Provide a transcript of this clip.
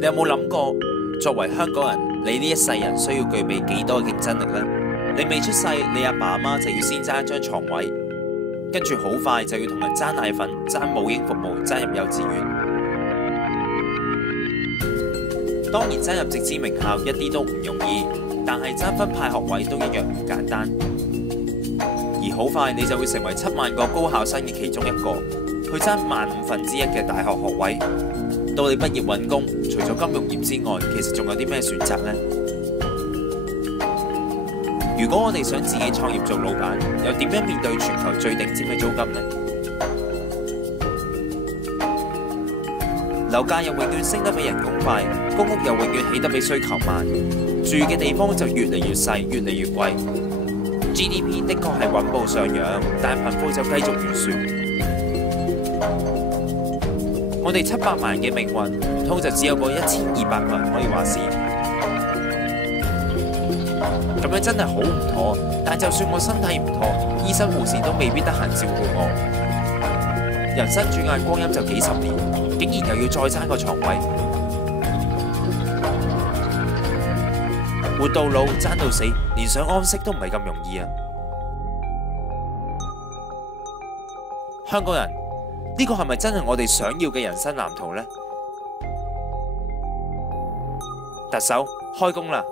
你有冇諗過，作為香港人，你呢一世人需要具備幾多競爭力呢？你未出世，你阿爸阿媽就要先爭一張床位，跟住好快就要同人爭奶粉、爭母嬰服務、爭入幼稚園。當然爭入直資名校一啲都唔容易，但係爭分派學位都一樣唔簡單。而好快你就會成為7萬個高考生嘅其中一個，去爭1/5嘅大學學位。到你畢業揾工，除咗金融業之外，其實仲有啲咩選擇呢？如果我哋想自己創業做老闆，又點樣面對全球最頂尖嘅租金呢？樓價又永遠升得比人工快，公屋又永遠起得比需求慢，住嘅地方就越嚟越細，越嚟越貴。GDP 的確係穩步上揚，但貧富就繼續懸殊。我哋700萬人嘅命運，唔通就只有個1200個人可以話事？咁樣真係好唔妥。但就算我身體唔妥，醫生護士都未必得閒照顧我。人生轉眼光陰就幾十年，竟然又要再爭個床位。活到老，爭到死，連想安息都唔係咁容易啊！香港人，呢個係咪真係我哋想要嘅人生藍圖呢？特首，開工啦！